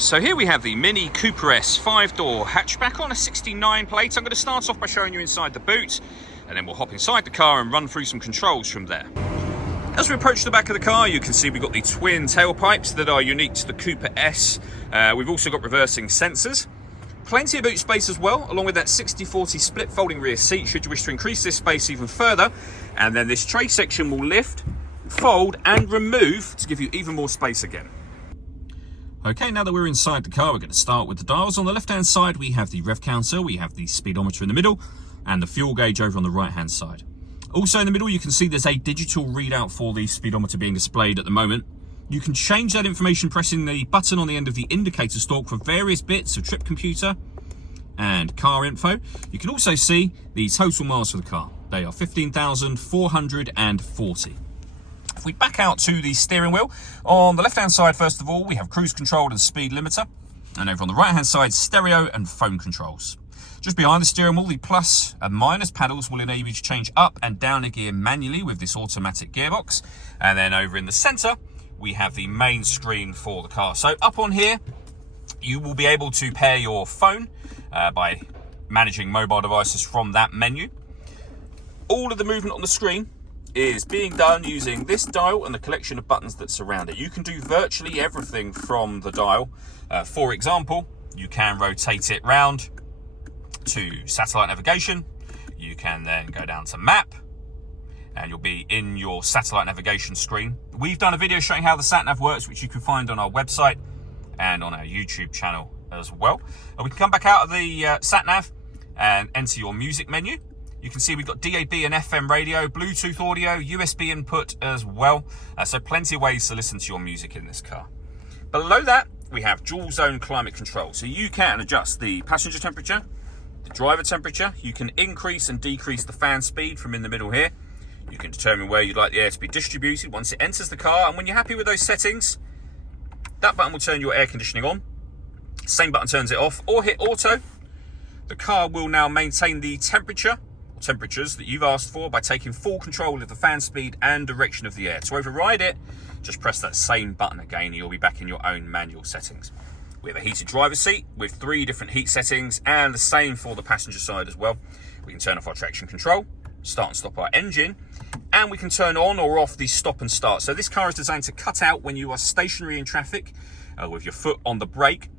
So here we have the Mini Cooper S 5-door hatchback on a 69 plate. I'm going to start off by showing you inside the boot, and then we'll hop inside the car and run through some controls from there. As we approach the back of the car, you can see we've got the twin tailpipes that are unique to the Cooper S. We've also got reversing sensors. Plenty of boot space as well, along with that 60/40 split folding rear seat should you wish to increase this space even further. And then this tray section will lift, fold and remove to give you even more space again. Okay, now that we're inside the car, we're going to start with the dials. On the left-hand side, we have the rev counter, we have the speedometer in the middle, and the fuel gauge over on the right-hand side. Also in the middle, you can see there's a digital readout for the speedometer being displayed at the moment. You can change that information pressing the button on the end of the indicator stalk for various bits of trip computer and car info. You can also see the total miles for the car. They are 15,440. If we back out to the steering wheel, on the left-hand side, first of all, we have cruise control and speed limiter. And over on the right-hand side, stereo and phone controls. Just behind the steering wheel, the plus and minus paddles will enable you to change up and down a gear manually with this automatic gearbox. And then over in the center, we have the main screen for the car. So up on here, you will be able to pair your phone by managing mobile devices from that menu. All of the movement on the screen is being done using this dial and the collection of buttons that surround it. You can do virtually everything from the dial. For example, you can rotate it round to satellite navigation. You can then go down to map and you'll be in your satellite navigation screen. We've done a video showing how the sat nav works, which you can find on our website and on our YouTube channel as well. We can come back out of the sat nav and enter your music menu. You can see we've got DAB and FM radio, Bluetooth audio, USB input as well. So plenty of ways to listen to your music in this car. Below that, we have dual zone climate control. So you can adjust the passenger temperature, the driver temperature. You can increase and decrease the fan speed from in the middle here. You can determine where you'd like the air to be distributed once it enters the car. And when you're happy with those settings, that button will turn your air conditioning on. Same button turns it off, or hit auto. The car will now maintain the temperatures that you've asked for by taking full control of the fan speed and direction of the air. To override it, just press that same button again and you'll be back in your own manual settings. We have a heated driver's seat with 3 different heat settings and the same for the passenger side as well. We can turn off our traction control, start and stop our engine, and we can turn on or off the stop and start. So this car is designed to cut out when you are stationary in traffic with your foot on the brake.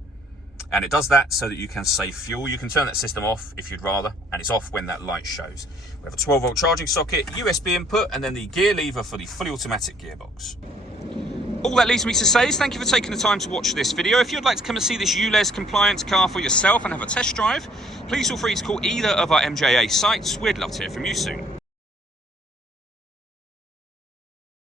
And it does that so that you can save fuel. You can turn that system off if you'd rather, and it's off when that light shows. We have a 12-volt charging socket, USB input, and then the gear lever for the fully automatic gearbox. All that leaves me to say is thank you for taking the time to watch this video. If you'd like to come and see this ULEZ compliant car for yourself and have a test drive, please feel free to call either of our MJA sites. We'd love to hear from you soon.